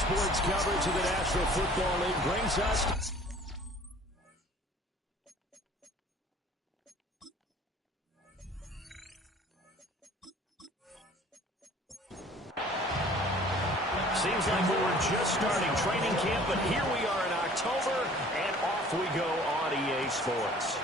sports coverage of the National Football League brings us seems like we were just starting training camp, but here we are in October, and off we go on EA Sports.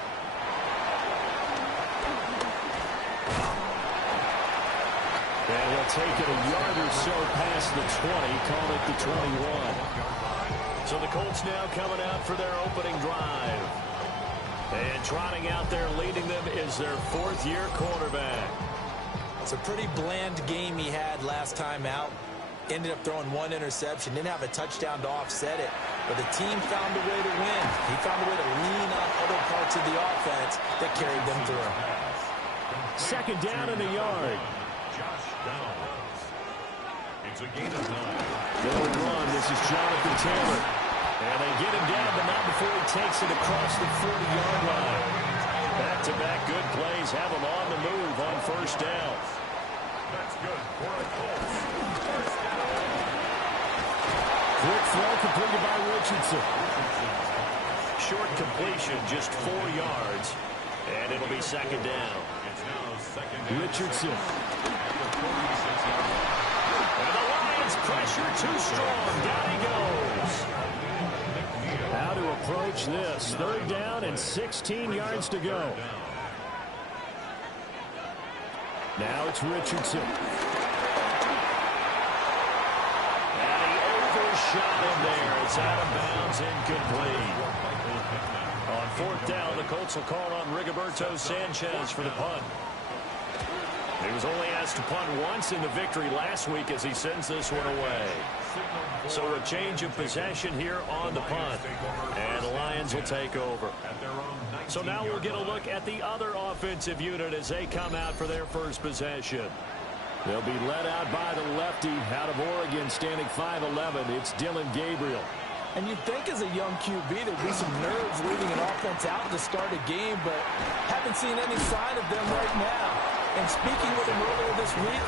And he'll take it a yard or so past the 20, call it the 21. So the Colts now coming out for their opening drive. And trotting out there leading them is their fourth-year quarterback. It's a pretty bland game he had last time out. Ended up throwing one interception. Didn't have a touchdown to offset it. But the team found a way to win. He found a way to lean on other parts of the offense that carried them through. Second down in the yard. It's a gain of 9. They'll run. This is Jonathan Taylor. And they get him down, but not before he takes it across the 40-yard line. Back-to-back good plays have him on the move on first down. That's good for a Colts. First down. Quick throw completed by Richardson. Short completion, just 4 yards. And it'll be second down. It's now second down. Richardson. And the Lions pressure too strong. Down he goes. How to approach this. Third down and 16 yards to go. Now it's Richardson. And he overshot him there. It's out of bounds, incomplete. On fourth down, the Colts will call on Rigoberto Sanchez for the punt. He was only asked to punt once in the victory last week as he sends this one away. So a change of possession here on the punt. And the Lions will take over. So now we'll get a look at the other offensive unit as they come out for their first possession. They'll be led out by the lefty out of Oregon, standing 5'11". It's Dylan Gabriel. And you'd think as a young QB there'd be some nerves leading an offense out to start a game, but haven't seen any sign of them right now. And speaking with him earlier this week,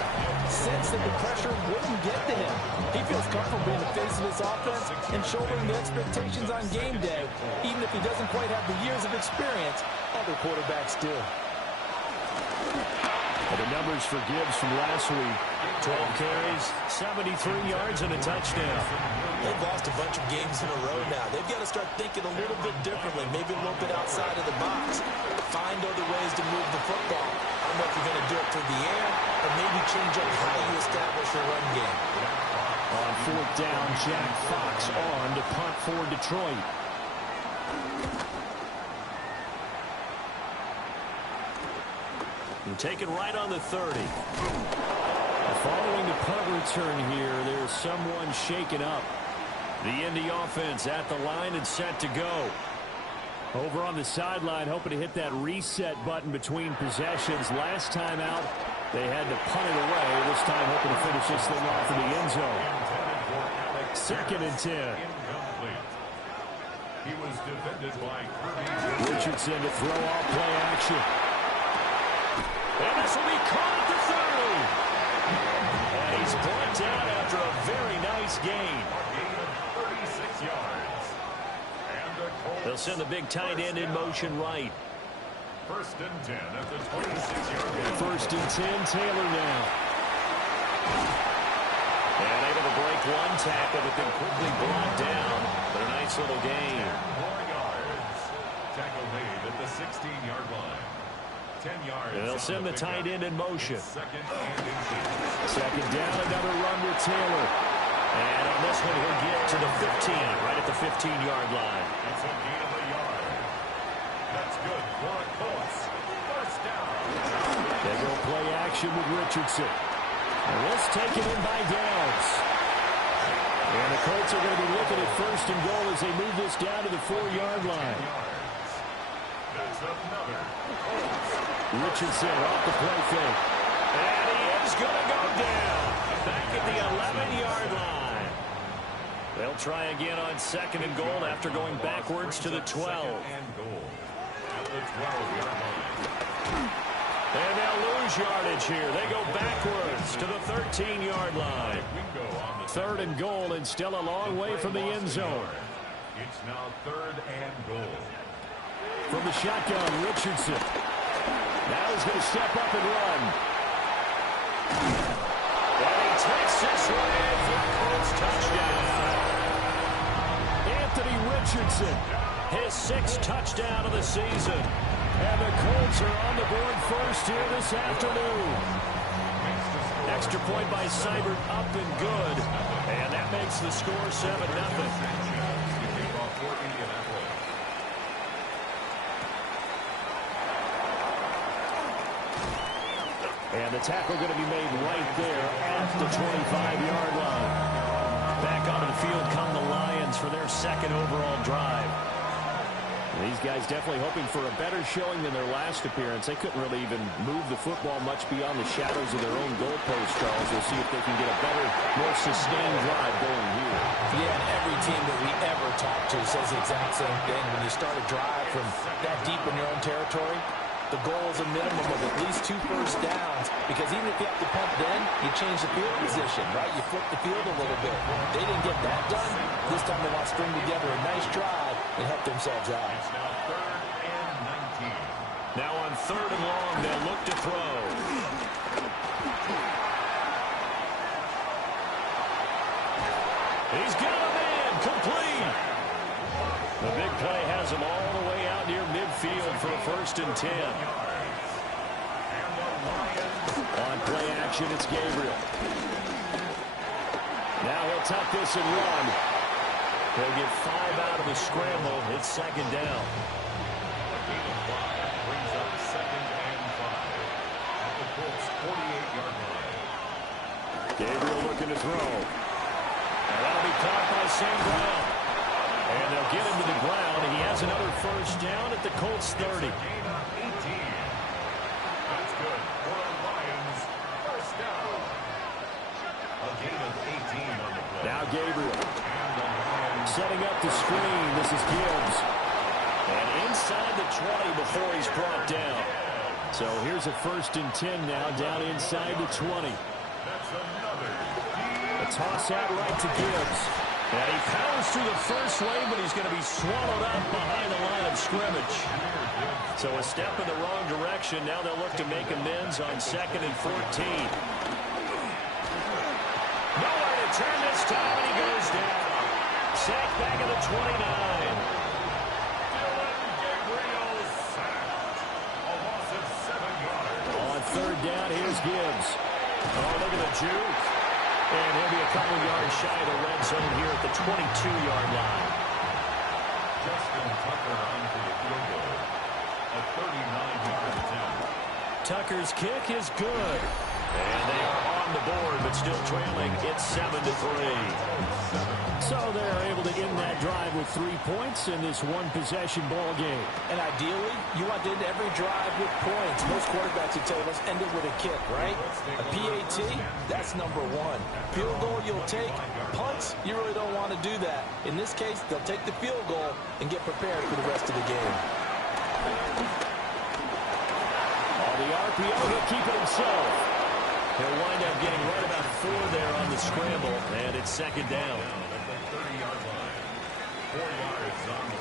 sensed that the pressure wouldn't get to him. He feels comfortable being the face of his offense and shouldering the expectations on game day, even if he doesn't quite have the years of experience other quarterbacks do. And the numbers for Gibbs from last week: 12 carries, 73 yards, and a touchdown. They've lost a bunch of games in a row now. They've got to start thinking a little bit differently, maybe a little bit outside of the box. Find other ways to move the football. I don't know if you're going to do it through the air or maybe change up how you establish your run game. On fourth down, Jack Fox on to punt for Detroit. And taken right on the 30. Following the punt return here, there's someone shaken up. The Indy offense at the line and set to go. Over on the sideline, hoping to hit that reset button between possessions. Last time out, they had to punt it away. This time, hoping to finish this thing off in the end zone. Second and 10. He was defended by Richardson to throw off play action. And this will be caught at the 30. And he's brought down after a very nice gain. gain of 36 yards. And the Colts. They'll send the big tight end in motion right. First and 10 at the 26-yard line. First and 10, Taylor now. And able to break one tackle, but then quickly brought down. But a nice little gain. 4 yards. Tackle made at the 16-yard line. 10 yards. And they'll send the tight end in motion. Second and inches. Second down, another run with Taylor. And on this one, he'll get to the 15, right at the 15-yard line. It's a gain of a yard. That's good for a Colts. First down. They go play action with Richardson. And this taken in by Downs. And the Colts are going to be looking at first and goal as they move this down to the 4-yard line. That's another. Richardson off the play fake. And he is going to go down. Back at the 11-yard line. They'll try again on second and goal after going backwards to the 12. And goal at the 12-yard line. And they'll lose yardage here. They go backwards to the 13-yard line. 3rd and goal, and still a long way from the end zone. It's now 3rd and goal. From the shotgun, Richardson. Now he's going to step up and run. And he takes this one in for a Colts touchdown. Anthony Richardson, his 6th touchdown of the season. And the Colts are on the board first here this afternoon. Extra point by Seibert, up and good. And that makes the score 7-0. And the tackle going to be made right there at the 25-yard line. Back onto the field come the Lions for their 2nd overall drive. These guys definitely hoping for a better showing than their last appearance. They couldn't really even move the football much beyond the shadows of their own goalpost, Charles. We'll see if they can get a better, more sustained drive going here. Yeah, and every team that we ever talk to says the exact same thing. When you start a drive from that deep in your own territory, the goal is a minimum of at least 2 first downs, because even if you have to punt then, you change the field position, right? You flip the field a little bit. They didn't get that done. This time they want to string together a nice drive and help themselves out. It's now 3rd and 19. Now on 3rd and long, they'll look to throw. He's got a man complete. The big play has him all the way out near midfield for a 1st and 10. On play action, it's Gabriel. Now he'll tuck this and run. They'll get 5 out of the scramble. It's 2nd down. A gain of 5 brings up 2nd and 5 at the Colts 48-yard line. Gabriel looking to throw. And that'll be caught by St. Brown. And they'll get him to the ground. He has another 1st down at the Colts 30. Gain of 18. That's good for the Lions. 1st down. A gain of 18 on the play. Now Gabriel. And the Lions Setting up the screen. This is Gibbs. And inside the 20 before he's brought down. So here's a 1st and 10 now, down inside the 20. That's another. A toss out right to Gibbs. And he powers through the first lane, but he's going to be swallowed up behind the line of scrimmage. So a step in the wrong direction. Now they'll look to make amends on 2nd and 14. Nowhere to turn this time, and he goes down. Sacked back at the 29. Dylan Gabriel sacked. A loss of 7 yards. On 3rd down, here's Gibbs. Oh, look at the juke. And he'll be a couple yards shy of the red zone here at the 22-yard line. Justin Tucker on for the field goal. A 39-yard attempt. Tucker's kick is good. And they are on the board, but still trailing. It's 7-3. So they're able to end that drive with 3 points in this one-possession ball game. And ideally, you want to end every drive with points. Most quarterbacks would tell us end it with a kick, right? A PAT, that's number 1. Field goal you'll take. Punts, you really don't want to do that. In this case, they'll take the field goal and get prepared for the rest of the game. On the RPO, he'll keep it himself. He'll wind up getting right about 4 there on the scramble, and it's 2nd down.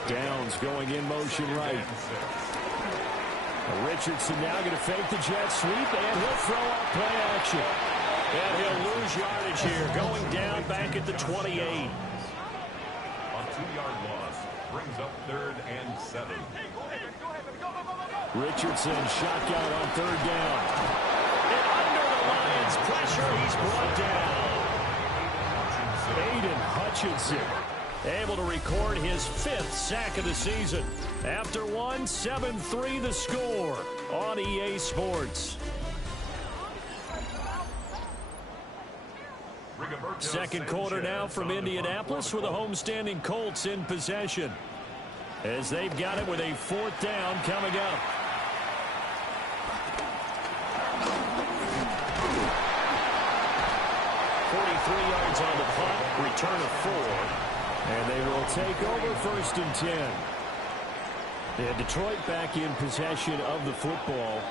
Downs going in motion right. Richardson now going to fake the jet sweep, and he'll throw out play action. And he'll lose yardage here, going down back at the 28. A 2-yard loss brings up 3rd and 7. Richardson shotgun on 3rd down. And under the Lions' pressure, he's brought down. Aiden Hutchinson able to record his 5th sack of the season. After one, 7-3 the score on EA Sports. Second quarter now from Indianapolis with the homestanding Colts in possession, as they've got it with a 4th down coming up. Yards on the punt, return of 4, and they will take over 1st and 10. And Detroit back in possession of the football.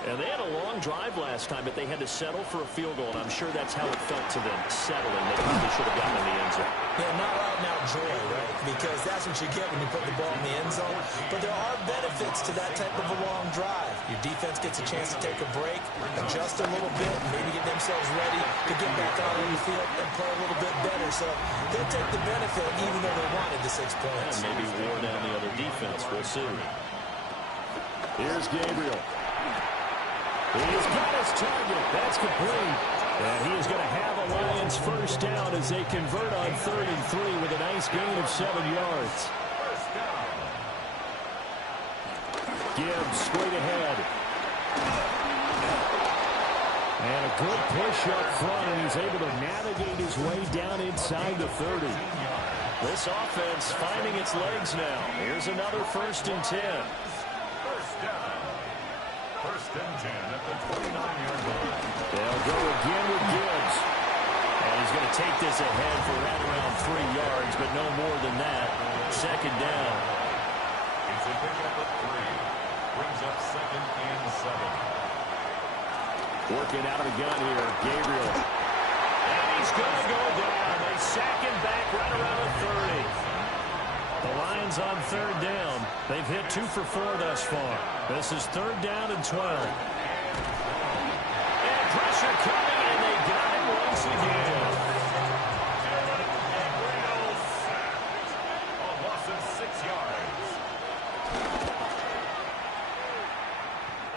And they had a long drive last time, but they had to settle for a field goal, and I'm sure that's how it felt to them, settling. They probably should have gotten in the end zone. Yeah, not out-and-out joy, right? Because that's what you get when you put the ball in the end zone. But there are benefits to that type of a long drive. Your defense gets a chance to take a break, adjust a little bit, maybe get themselves ready to get back out on the field and play a little bit better. So they'll take the benefit even though they wanted the 6 points. And maybe wore down the other defense. We'll see. Here's Gabriel. He's got his target. That's complete. And he is going to have a Lions first down as they convert on 3rd and 3 with a nice gain of 7 yards. Gibbs straight ahead. And a good push up front, and he's able to navigate his way down inside the 30. This offense finding its legs now. Here's another 1st and 10. First and 10 at the 29-yard line. They'll go again with Gibbs. And he's going to take this ahead for right around 3 yards, but no more than that. 2nd down. It's a pickup of 3. Brings up 2nd and 7. Working out of the gun here, Gabriel. And he's going to go down. They sack him back right around the 30. The Lions on 3rd down. They've hit 2 for 4 thus far. This is 3rd down and 12. And pressure coming, and they got him once again. A loss of 6 yards.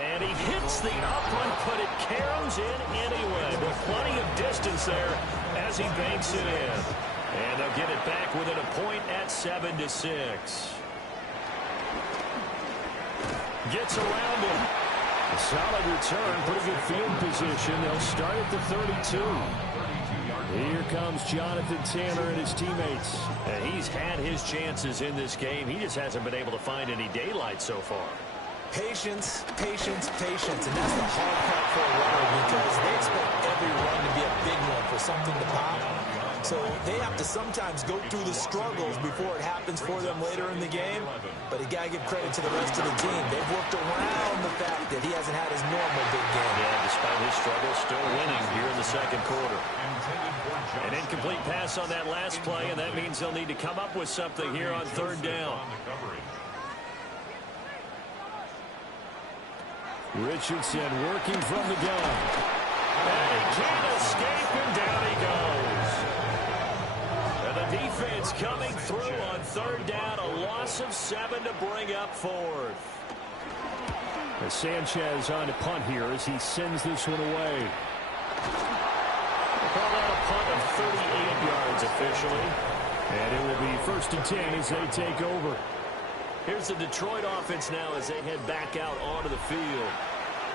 And he hits the upright, but it caroms in anyway. With plenty of distance there as he banks it in. And they'll get it back within a point at 7-6. Gets around him. A solid return, pretty good field position. They'll start at the 32. Here comes Jonathan Taylor and his teammates. And he's had his chances in this game. He just hasn't been able to find any daylight so far. Patience, patience, patience. And that's the hard part for a runner because they expect every run to be a big one for something to pop. So they have to sometimes go through the struggles before it happens for them later in the game. But you got to give credit to the rest of the team. They've worked around the fact that he hasn't had his normal big game. Yeah, despite his struggles, still winning here in the 2nd quarter. An incomplete pass on that last play, and that means they'll need to come up with something here on 3rd down. Richardson working from the gun. And he can't escape, and down he goes. And the defense coming through on 3rd down. A loss of 7 to bring up 4th. As Sanchez on to punt here as he sends this one away. They call that a punt of 38 yards officially. And it will be 1st and 10 as they take over. Here's the Detroit offense now as they head back out onto the field.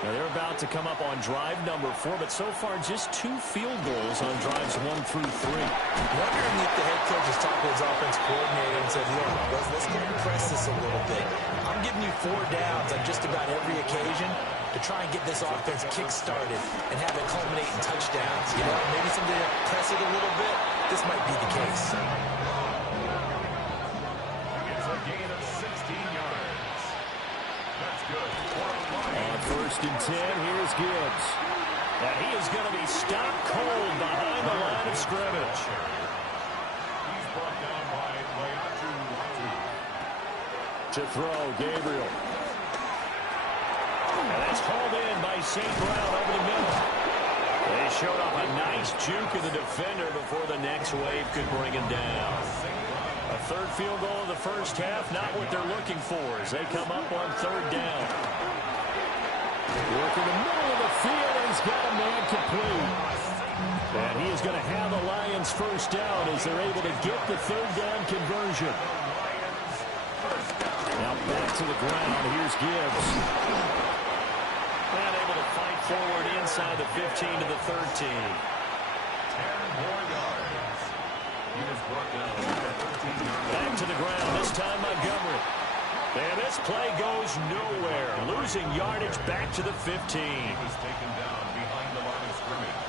Now they're about to come up on drive number 4, but so far just 2 field goals on drives 1 through 3. Wondering if the head coach has talked to his offense coordinator and said, look, let's compress this a little bit. I'm giving you 4 downs on just about every occasion to try and get this offense kick-started and have it culminate in touchdowns. You know, maybe someday to press it a little bit. This might be the case. It's a gain of 16 yards. That's good. On 1st and 10, here's Gibbs. And he is going to be stopped cold behind the line of scrimmage. He's brought down by Laiatu. To throw, Gabriel. And that's hauled in by St. Brown over the middle. They showed up a nice juke of the defender before the next wave could bring him down. A 3rd field goal of the first half, not what they're looking for as they come up on 3rd down. Work in the middle of the field, and he's got a man complete. And he is going to have the Lions first down as they're able to get the 3rd down conversion. Now back to the ground. Here's Gibbs. Not able to fight forward inside the 15 to the 13. 10 more yards. He was brought down at 13 yards. Back to the ground, this time Montgomery. And this play goes nowhere. Losing yardage back to the 15. He was taken down behind the line of scrimmage.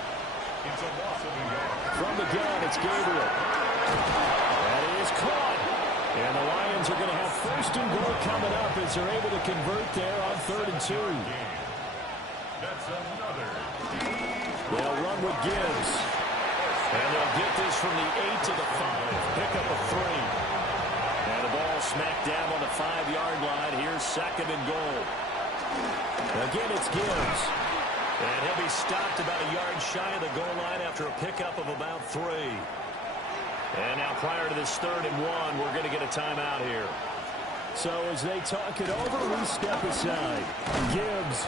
It's a loss of a yard. From the gun, it's Gabriel. That is caught. And the Lions are going to have 1st and goal coming up as they're able to convert there on 3rd and 2. That's another. They'll run with Gibbs. And they'll get this from the 8 to the 5. Pick up a 3. And the ball smacked down on the 5-yard line. Here's 2nd and goal. Again, it's Gibbs. And he'll be stopped about a yard shy of the goal line after a pickup of about 3. And now prior to this 3rd and 1, we're going to get a timeout here. So as they talk it over, we step aside. Gibbs.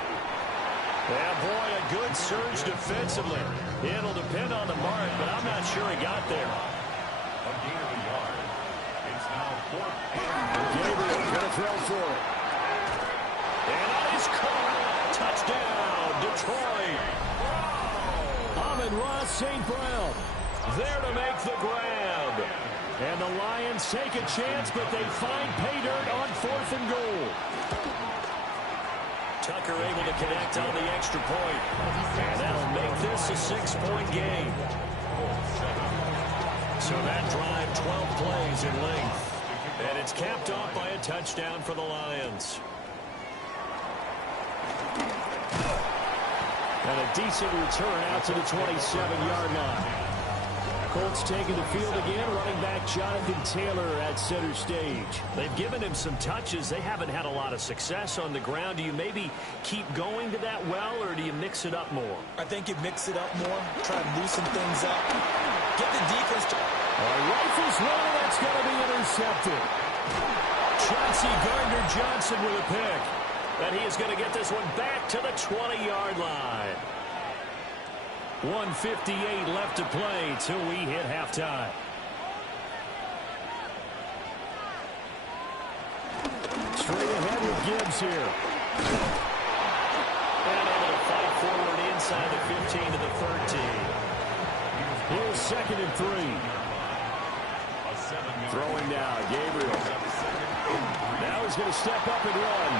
Yeah, boy, a good surge defensively. It'll depend on the mark, but I'm not sure he got there. A gain of a yard. It's now 4th and Gabriel going to throw for it. And that is caught. Touchdown, Detroit. Amon-Ra St. Brown there to make the grab. And the Lions take a chance, but they find pay dirt on 4th and goal. Tucker able to connect on the extra point. And that'll make this a 6-point game. So that drive, 12 plays in length. And it's capped off by a touchdown for the Lions. And a decent return out to the 27-yard line. Colts taking the field again, running back Jonathan Taylor at center stage. They've given him some touches. They haven't had a lot of success on the ground. Do you maybe keep going to that well, or do you mix it up more? I think you mix it up more, try to loosen things up. Get the defense to... Rifles one, that's going to be intercepted. Chauncey Gardner-Johnson with a pick. And he is going to get this one back to the 20-yard line. 1:58 left to play till we hit halftime. Straight ahead with Gibbs here. And able to fight forward inside the 15 to the 13. Here's 2nd and 3. Throwing now, Gabriel. Now he's going to step up and run.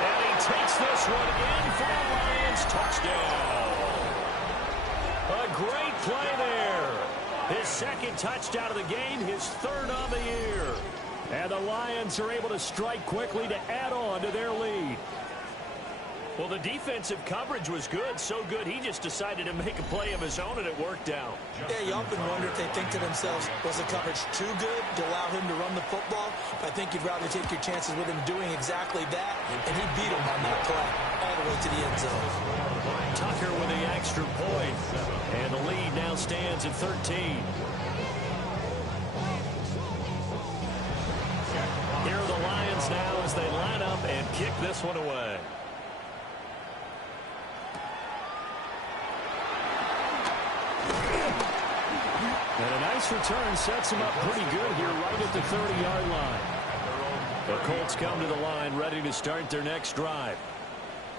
And he takes this one in for the Lions. Touchdown. A great play there. His 2nd touchdown of the game, his 3rd of the year. And the Lions are able to strike quickly to add on to their lead. Well, the defensive coverage was good, so good he just decided to make a play of his own, and it worked out. Yeah, you often wonder if they think to themselves, was the coverage too good to allow him to run the football? I think you'd rather take your chances with him doing exactly that, and he beat him on that play all the way to the end zone. Tucker with the extra point, and the lead now stands at 13. Here are the Lions now as they line up and kick this one away. And a nice return sets him up pretty good here right at the 30-yard line. The Colts come to the line ready to start their next drive.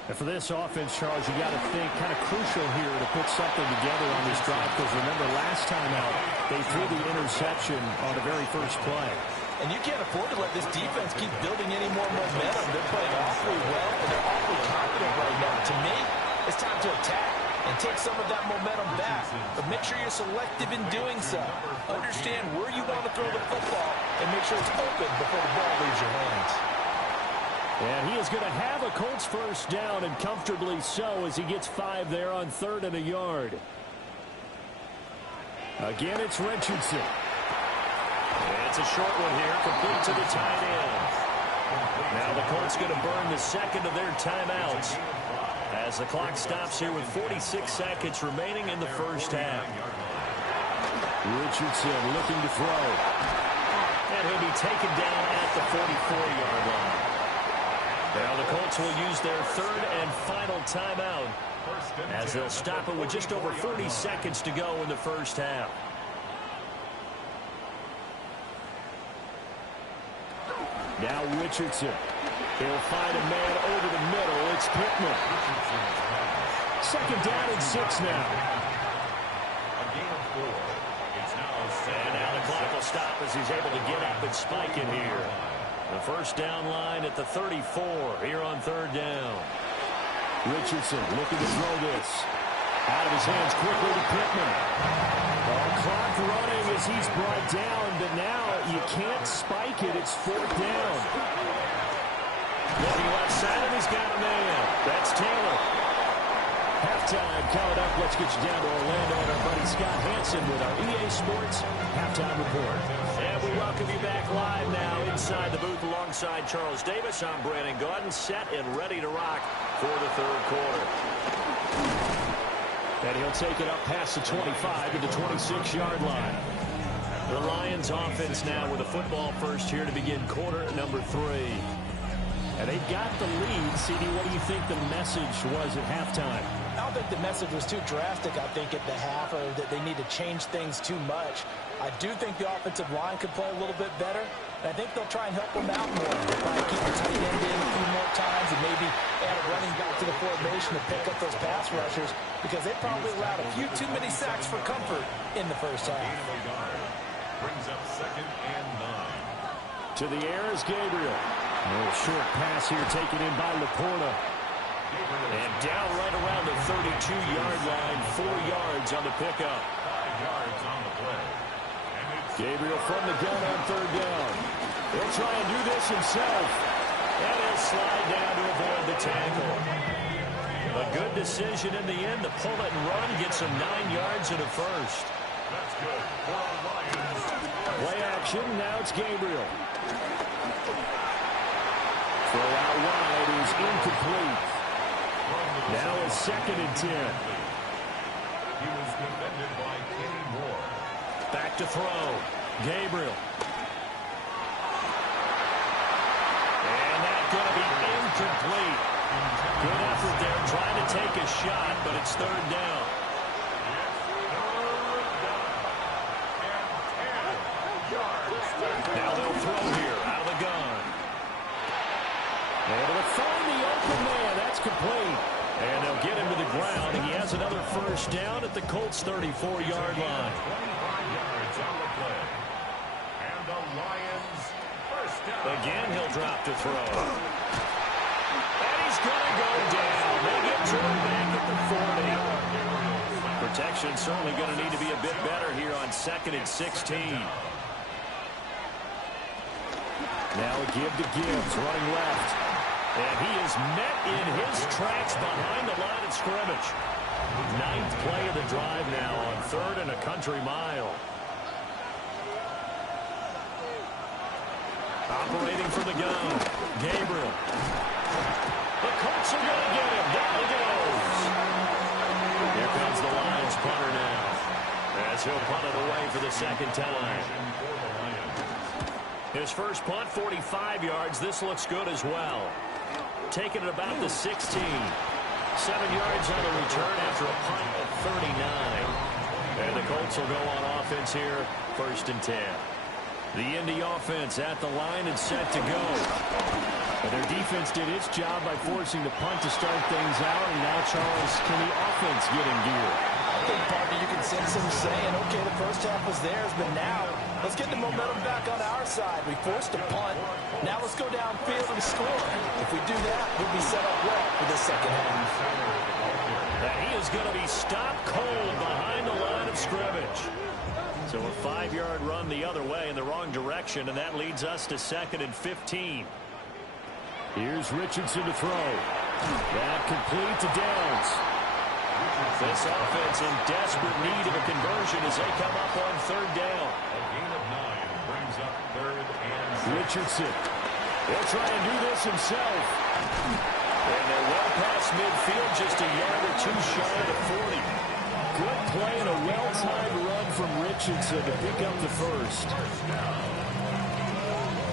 And for this offense, Charles, you got to think kind of crucial here to put something together on this drive, because remember last time out they threw the interception on the very first play. And you can't afford to let this defense keep building any more momentum. They're playing awfully well, and they're awfully confident right now. To me, it's time to attack and take some of that momentum back. But make sure you're selective in doing so. Understand where you want to throw the football and make sure it's open before the ball leaves your hands. And he is going to have a Colts first down, and comfortably so, as he gets 5 there on 3rd and a yard. Again, it's Richardson. And it's a short one here, complete to the tight end. Now the Colts going to burn the 2nd of their timeouts as the clock stops here with 46 seconds remaining in the first half. Richardson looking to throw. And he'll be taken down at the 44-yard line. Now the Colts will use their 3rd and final timeout as they'll stop it with just over 40 seconds to go in the first half. Now Richardson. He'll find a man over the middle. It's Pittman. 2nd down and 6 now. a gain of 4. It's now And now the clock will stop as he's able to get up and spike it here. The first down line at the 34 here on 3rd down. Richardson looking to throw this. Out of his hands quickly to Pittman. Clock running as he's brought down, but now you can't spike it. It's 4th down. Looking left side, and he's got a man. That's Taylor. Halftime coming up. Let's get you down to Orlando and our buddy Scott Hansen with our EA Sports Halftime Report. And we welcome you back live now inside the booth alongside Charles Davis. I'm Brandon Gaudin, set and ready to rock for the third quarter. And he'll take it up past the 25 to the 26-yard line. The Lions offense now with a football first here to begin quarter number 3. And they've got the lead. CD, what do you think the message was at halftime? I don't think the message was too drastic, I think, at the half, or that they need to change things too much. I do think the offensive line could play a little bit better. And I think they'll try and help them out more. They'll try to keep the tight end in a few more times and maybe add a running back to the formation to pick up those pass rushers, because they probably allowed a few too many sacks for comfort in the first half. Brings up 2nd and 9. To the air is Gabriel. A little short pass here taken in by Laporta. And down right around the 32-yard line, 4 yards on the pickup. 5 yards on the play. Gabriel from the gun on 3rd down. He'll try and do this himself. And he'll slide down to avoid the tackle. A good decision in the end to pull it and run, get some 9 yards and a first. That's good for Lions. Play action, now it's Gabriel. Throw out wide is incomplete. Now it's 2nd and 10. He was defended by Kenny Moore. Back to throw. Gabriel. And that's going to be incomplete. Good effort there trying to take a shot, but it's 3rd down. Now they'll throw here out of the gun. Able to find the open man. That's complete. And they'll get him to the ground. He has another first down at the Colts' 34-yard line. 25 yards on the play. And the Lions first down. Again, he'll drop to throw. And he's going to go down. They get to him back at the 40. Protection certainly going to need to be a bit better here on 2nd and 16. Now a give to Gibbs, running left. And he is met in his tracks behind the line of scrimmage. 9th play of the drive now on 3rd and a country mile. Operating from the gun, Gabriel. The Colts are going to get him. Down he goes. Here comes the Lions punter now, as he'll punt it away for the 2nd time. His first punt, 45 yards. This looks good as well. Taking it about the 16. 7 yards on the return after a punt of 39. And the Colts will go on offense here, 1st and 10. The Indy offense at the line and set to go. And their defense did its job by forcing the punt to start things out. And now, Charles, can the offense get in gear? I think, Bobby, you can sense them saying, okay, the first half was theirs, but now let's get the momentum back on our side. We forced a punt. Now let's go downfield and score. If we do that, we'll be set up well for the 2nd half. And he is going to be stopped cold behind the line of scrimmage. So a 5-yard run the other way in the wrong direction, and that leads us to 2nd and 15. Here's Richardson to throw. That complete to Downs. This offense in desperate need of a conversion as they come up on 3rd down. A gain of 9 brings up 3rd and 6. Richardson. He'll try and do this himself. And they're well past midfield, just a yard or 2 shy of the 40. Good play and a well-timed run from Richardson to pick up the first.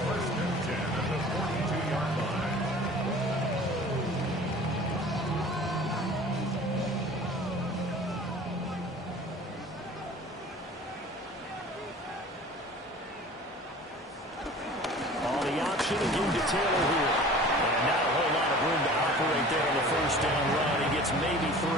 1st and 10 at the 42-yard line. Again to Taylor here. And not a whole lot of room to operate there on the 1st down run. He gets maybe 3.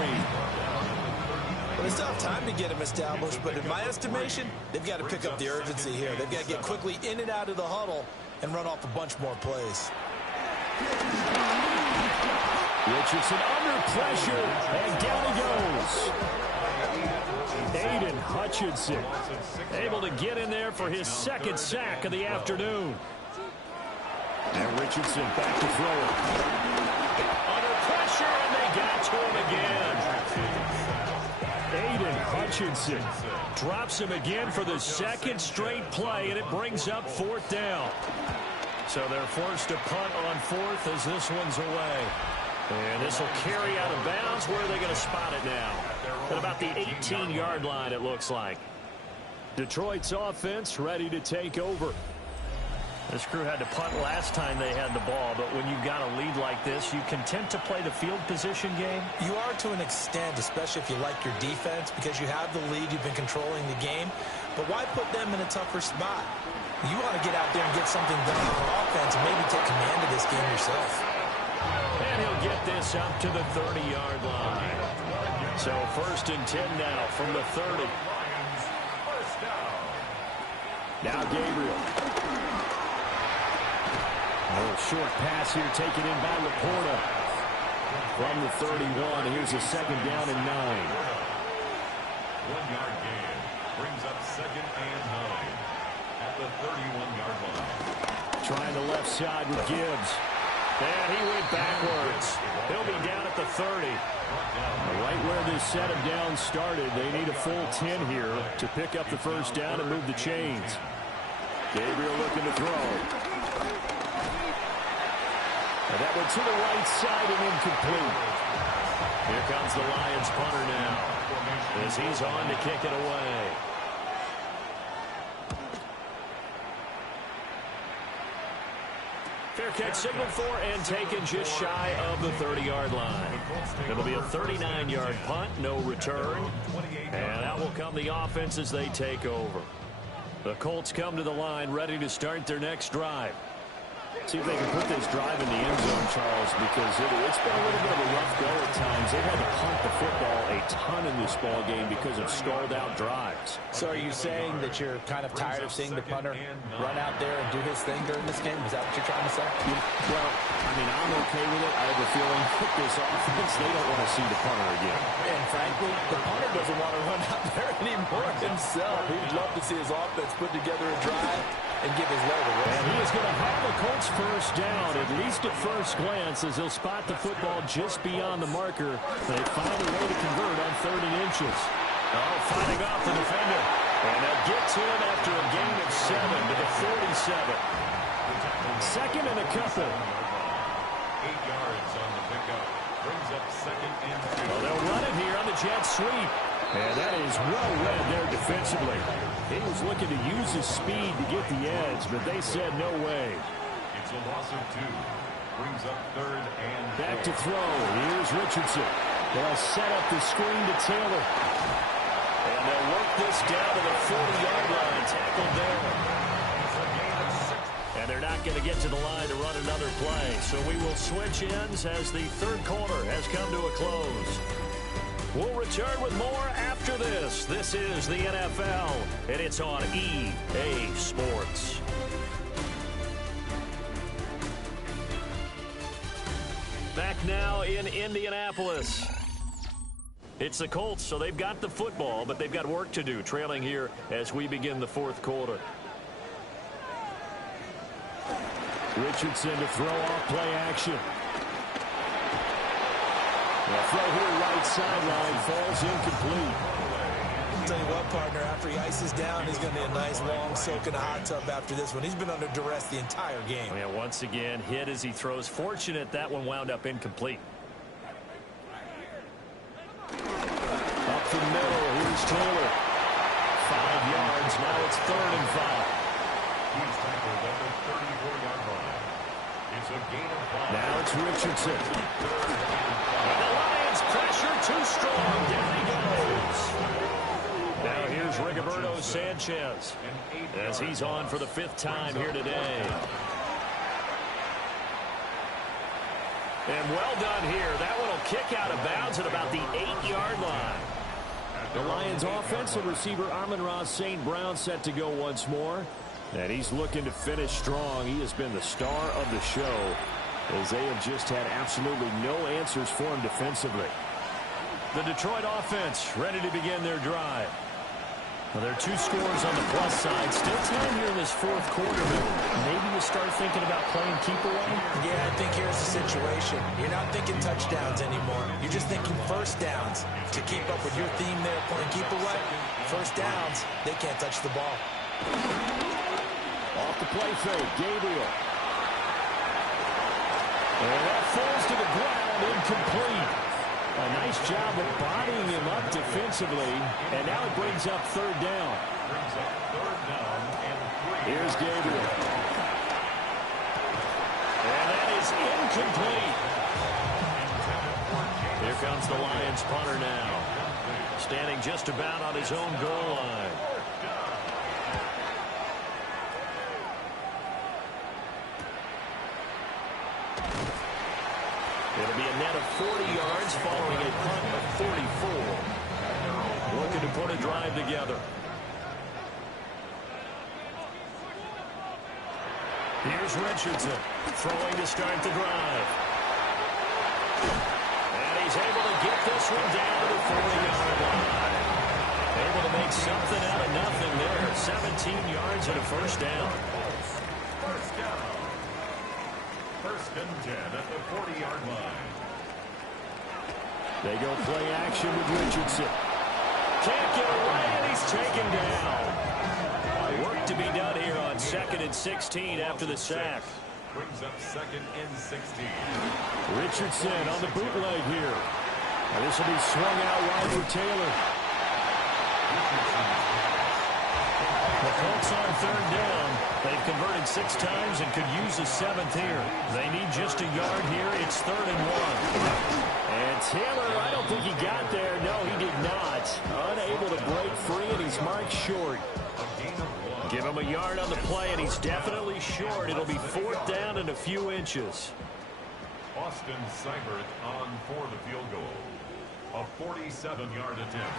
Well, they still have time to get him established, but in my estimation, they've got to pick up the urgency here. They've got to get quickly in and out of the huddle and run off a bunch more plays. Richardson under pressure, and down he goes. Aiden Hutchinson able to get in there for his 2nd sack of the afternoon. And Richardson back to throw it. Under pressure, and they got to him again. Aiden Hutchinson drops him again for the second straight play, and it brings up 4th down. So they're forced to punt on 4th as this one's away. And this will carry out of bounds. Where are they going to spot it now? At about the 18-yard line, it looks like. Detroit's offense ready to take over. This crew had to punt last time they had the ball, but when you've got a lead like this, you content to play the field position game? You are to an extent, especially if you like your defense, because you have the lead, you've been controlling the game. But why put them in a tougher spot? You want to get out there and get something done on offense and maybe take command of this game yourself. And he'll get this up to the 30-yard line. So 1st and 10 now from the 30. Now Gabriel. A little short pass here taken in by Laporta. From the 31, here's a 2nd down and 9. 1-yard gain brings up 2nd and 9 at the 31-yard line. Trying the left side with Gibbs. And he went backwards. He'll be down at the 30. Right where this set of downs started, they need a full 10 here to pick up the 1st down and move the chains. Gabriel looking to throw. And that went to the right side and incomplete. Here comes the Lions punter now as he's on to kick it away. Fair catch signaled for and taken just shy of the 30-yard line. It'll be a 39-yard punt, no return. And out will come the offense as they take over. The Colts come to the line ready to start their next drive. See if they can put this drive in the end zone, Charles, because it's been a little bit of a rough go at times. They've had to punt the football a ton in this ball game because of stalled-out drives. So are you saying that you're kind of tired of seeing the punter run out there and do his thing during this game? Is that what you're trying to say? Well, I mean, I'm okay with it. I have a feeling with this offense, they don't want to see the punter again. And frankly, the punter doesn't want to run out there anymore himself. He'd love to see his offense put together a drive and give his leg a rest. And he is going to have the Colts 1st down, at least at first glance, as he'll spot the football just beyond the marker. They find a way to convert on 3rd and inches. Oh, fighting off the defender. And they'll get to him after a gain of 7 to the 47. 2nd and a couple. 8 yards on the pickup. Brings up 2nd and 2. Well, they'll run it here on the jet sweep. And that is well read there defensively. He was looking to use his speed to get the edge, but they said no way. It's a loss of 2. Brings up 3rd and 4. Back to throw. Here's Richardson. They'll set up the screen to Taylor. And they'll work this down to the 40-yard line. Tackled there. And they're not going to get to the line to run another play. So we will switch ends as the 3rd quarter has come to a close. We'll return with more after this. This is the NFL, and it's on EA Sports. Back now in Indianapolis. It's the Colts, so they've got the football, but they've got work to do, trailing here as we begin the 4th quarter. Richardson to throw off play action. The throw here right sideline falls incomplete. I'll tell you what, partner, after he ices down, he's going to be a nice long soak in a hot tub after this one. He's been under duress the entire game. Yeah, once again, hit as he throws. Fortunate that one wound up incomplete. Up the middle, here's Taylor. 5 yards, now it's 3rd and 5. He's tackled at the 34-yard line. It's a gain of 5. Now it's Richardson. And the Lions pressure too strong. Down he goes. Now here's Rigoberto Sanchez as he's on for the 5th time here today. And well done here. That one will kick out of bounds at about the 8-yard line. The Lions offensive receiver Amon-Ra St. Brown set to go once more. And he's looking to finish strong. He has been the star of the show as they have just had absolutely no answers for him defensively. The Detroit offense ready to begin their drive. Well, there are 2 scores on the plus side. Still time here in this fourth quarter, but maybe you start thinking about playing keep away? Yeah, I think here's the situation. You're not thinking touchdowns anymore. You're just thinking first downs. To keep up with your theme there, playing keep away, first downs, they can't touch the ball. Off the play fake, Gabriel. And that falls to the ground, incomplete. A nice job of bodying him up defensively, and now it brings up third down. Here's Gabriel. And that is incomplete. Here comes the Lions punter now, standing just about on his own goal line. It'll be a net of 40 yards following a punt of 44. Looking to put a drive together. Here's Richardson throwing to start the drive. And he's able to get this one down to the 40-yard line. Able to make something out of nothing there. 17 yards and a first down. First down. First and 10 at the 40-yard line. They go play action with Richardson. Can't get away, and he's taken down. Work to be done here on 2nd and 16 after the sack. Brings up 2nd and 16. Richardson on the bootleg here. Now this will be swung out wide for Taylor. The Colts on third down. They've converted 6 times and could use a 7th here. They need just a yard here. It's 3rd and 1. And Taylor, I don't think he got there. No, he did not. Unable to break free, and he's marked short. Give him a yard on the play, and he's definitely short. It'll be 4th down and a few inches. Austin Seibert on for the field goal. A 47-yard attempt.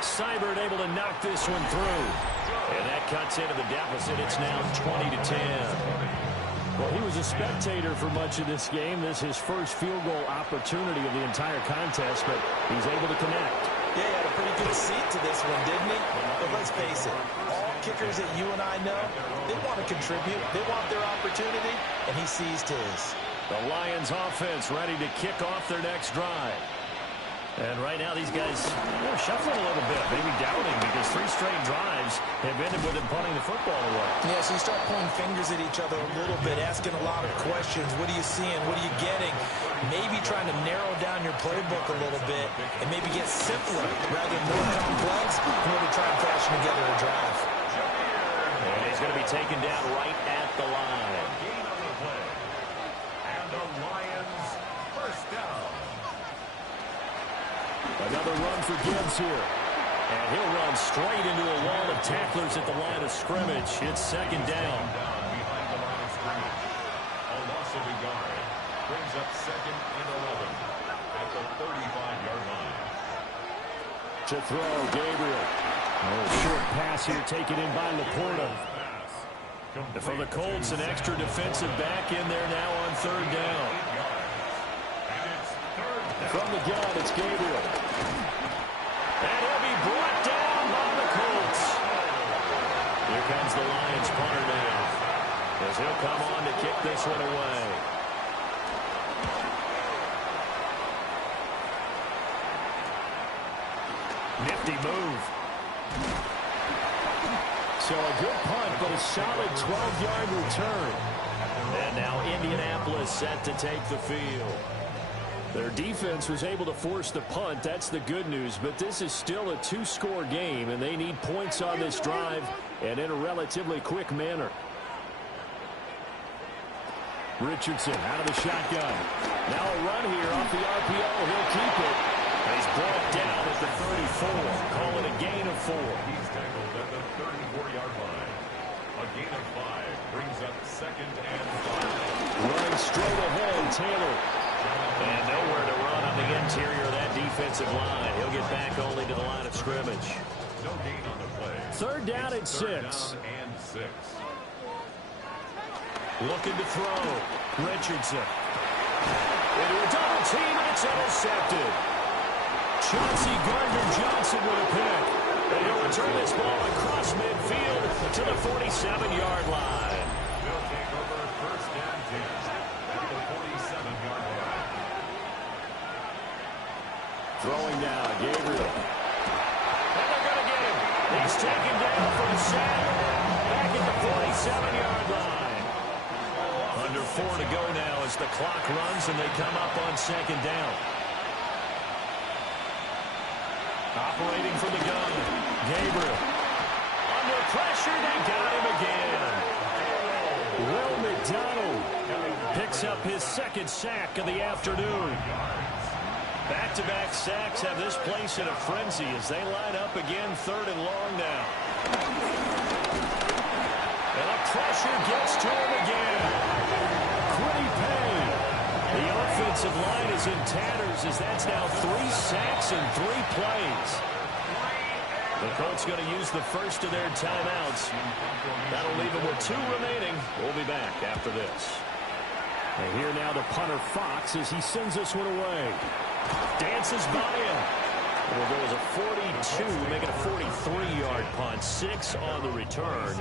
Seibert able to knock this one through. And that cuts into the deficit. It's now 20-10. Well, he was a spectator for much of this game. This is his first field goal opportunity of the entire contest, but he's able to connect. Yeah, he had a pretty good seat to this one, didn't he? But let's face it, all kickers that you and I know, they want to contribute. They want their opportunity, and he seized his. The Lions offense ready to kick off their next drive. And right now these guys shuffling a little bit, maybe doubting, because 3 straight drives have ended with them punting the football away. Yeah, so you start pointing fingers at each other a little bit, asking a lot of questions. What are you seeing? What are you getting? Maybe trying to narrow down your playbook a little bit and maybe get simpler rather than more complex in order to try and fashion together a drive. And he's going to be taken down right at the line. Gain on the play. And the Lions first down. Another run for Gibbs here. And he'll run straight into a wall of tacklers at the line of scrimmage. It's 2nd down. Behind the line of scrimmage. A loss of a yard. Brings up 2nd and 11 at the 35-yard line. To throw, Gabriel. Short pass here taken in by Laporta. For the Colts, an extra defensive back in there now on 3rd down. From the gun, it's Gabriel. And he'll be brought down by the Colts. Here comes the Lions punter now, as he'll come on to kick this one away. Nifty move. So a good punt, but a solid 12-yard return. And now Indianapolis set to take the field. Their defense was able to force the punt. That's the good news. But this is still a 2-score game, and they need points on this drive and in a relatively quick manner. Richardson out of the shotgun. Now a run here off the RPO. He'll keep it. He's brought down at the 34. Call it a gain of 4. He's tackled at the 34-yard line. A gain of 5 brings up 2nd and 5. Running straight ahead, Taylor. And nowhere to run on the interior of that defensive line. He'll get back only to the line of scrimmage. No gain on the play. 3rd down and 6. Down and 6. Looking to throw. Richardson. Into a double team, and it's intercepted. Chauncey Gardner-Johnson with a pick. And he'll return this ball across midfield to the 47-yard line. They'll take over first and 10 at the 47-yard line. Throwing now, Gabriel. And they're going to get him. He's taken down for a sack back at the 47-yard line. Under 4 to go now as the clock runs and they come up on second down. Operating from the gun, Gabriel. Under pressure, they got him again. Will McDonald picks up his second sack of the afternoon. Back-to-back sacks have this place in a frenzy as they line up again, third and long now. And the pressure gets to him again. Quiddy Pay. The offensive line is in tatters as that's now 3 sacks in 3 plays. The Colts going to use the first of their timeouts. That'll leave them with 2 remaining. We'll be back after this. And here now the punter Fox as he sends this one away. Dances by him. It'll go as a 42, make it a 43-yard punt. 6 on the return.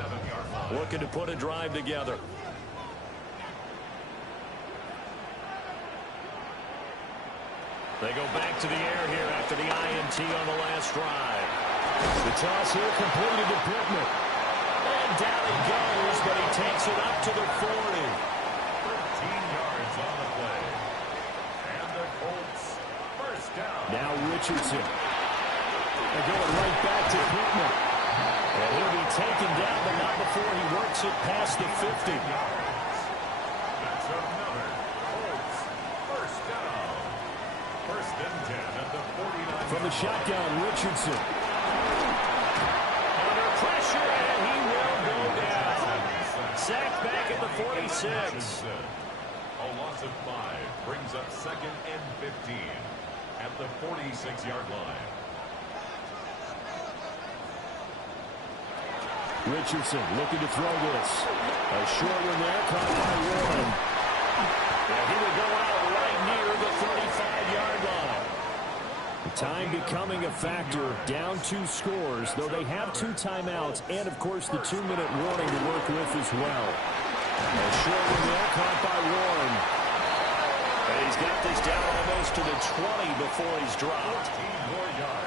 Looking to put a drive together. They go back to the air here after the INT on the last drive. The toss here completed to Pittman. And down he goes, but he takes it up to the 40. 13 yards on the play. And the Colts first down. Now Richardson. They're going right back to Pittman. And he'll be taken down, but not before he works it past the 50. That's another Colts first down. First and 10 at the 49. From the shotgun, Richardson. Under pressure, and he will go down. Sacked back at the 46. A loss of 5 brings up second and 15 at the 46-yard line. Richardson looking to throw this. A short one there, caught by Warren. And he will go out right near the 35-yard line. Time becoming a factor, down 2 scores, though they have 2 timeouts and, of course, the 2-minute warning to work with as well. A short one there, caught by Warren. And he's got this down almost to the 20 before he's dropped.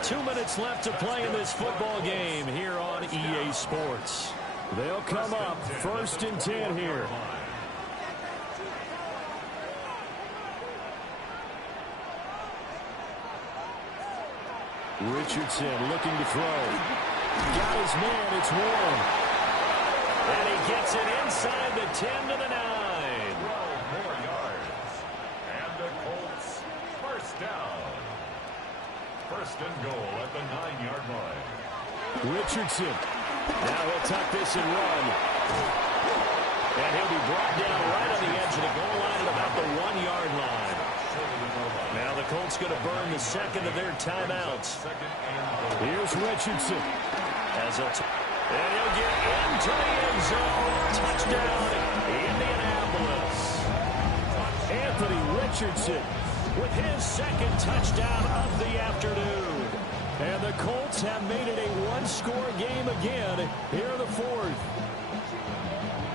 2 minutes left to play in this football game here on EA Sports. They'll come up first and 10 here. Richardson looking to throw. Got his man, it's Warren. And he gets it inside the 10 to the 9. 12 more yards. And the Colts first down. First and goal at the 9-yard line. Richardson. Now he'll tuck this and run. And he'll be brought down right on the edge of the goal line at about the 1-yard line. Now the Colts going to burn the second of their timeouts. Here's Richardson. And he'll get into the end zone. Touchdown, Indianapolis. Anthony Richardson with his second touchdown of the afternoon. And the Colts have made it a 1-score game again here in the 4th.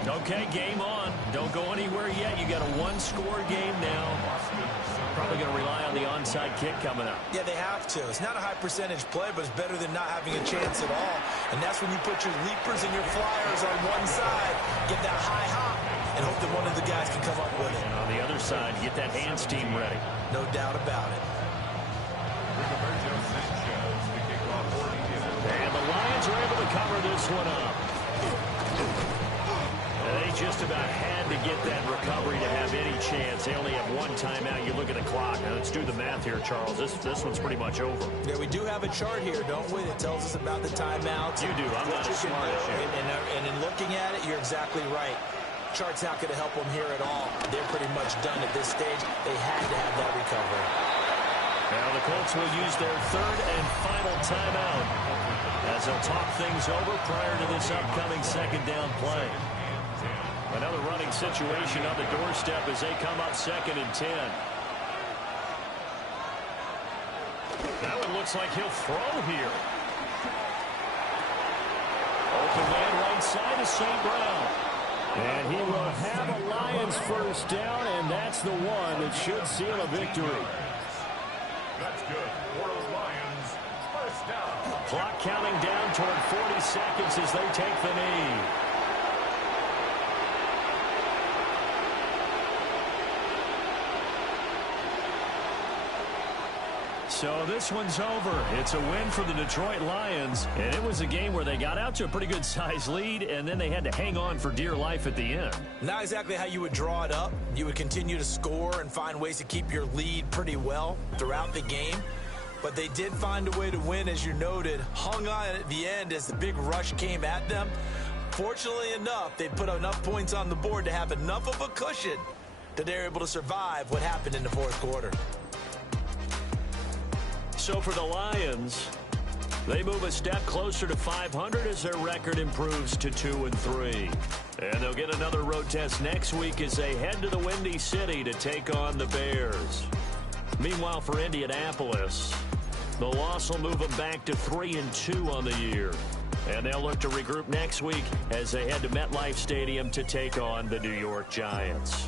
Okay, game on. Don't go anywhere yet. You got a 1-score game now. Probably going to rely on the onside kick coming up. Yeah, they have to. It's not a high percentage play, but it's better than not having a chance at all. And that's when you put your leapers and your flyers on one side, get that high hop, and hope that one of the guys can come up with it. And on the other side, get that hands team ready. No doubt about it. And the Lions are able to cover this one up. They just about had to get that recovery to have any chance. They only have 1 timeout. You look at the clock. Now, let's do the math here, Charles. This one's pretty much over. Yeah, we do have a chart here, don't we, that tells us about the timeouts. You do. I'm not as smart as you. And in looking at it, you're exactly right. Chart's not going to help them here at all. They're pretty much done at this stage. They had to have that recovery. Now the Colts will use their 3rd and final timeout as they'll talk things over prior to this upcoming second down play. Another running situation on the doorstep as they come up 2nd and 10. That one looks like he'll throw here. Open man right side to St. Brown. And he will have a Lions first down, and that's the one that should seal a victory. That's good for the Lions. First down. Clock counting down toward 40 seconds as they take the knee. So this one's over. It's a win for the Detroit Lions, and it was a game where they got out to a pretty good-sized lead, and then they had to hang on for dear life at the end. Not exactly how you would draw it up. You would continue to score and find ways to keep your lead pretty well throughout the game. But they did find a way to win, as you noted. Hung on at the end as the big rush came at them. Fortunately enough, they put enough points on the board to have enough of a cushion that they're able to survive what happened in the fourth quarter. So for the Lions, they move a step closer to 500 as their record improves to 2-3. And they'll get another road test next week as they head to the Windy City to take on the Bears. Meanwhile, for Indianapolis, the loss will move them back to 3-2 on the year. And they'll look to regroup next week as they head to MetLife Stadium to take on the New York Giants.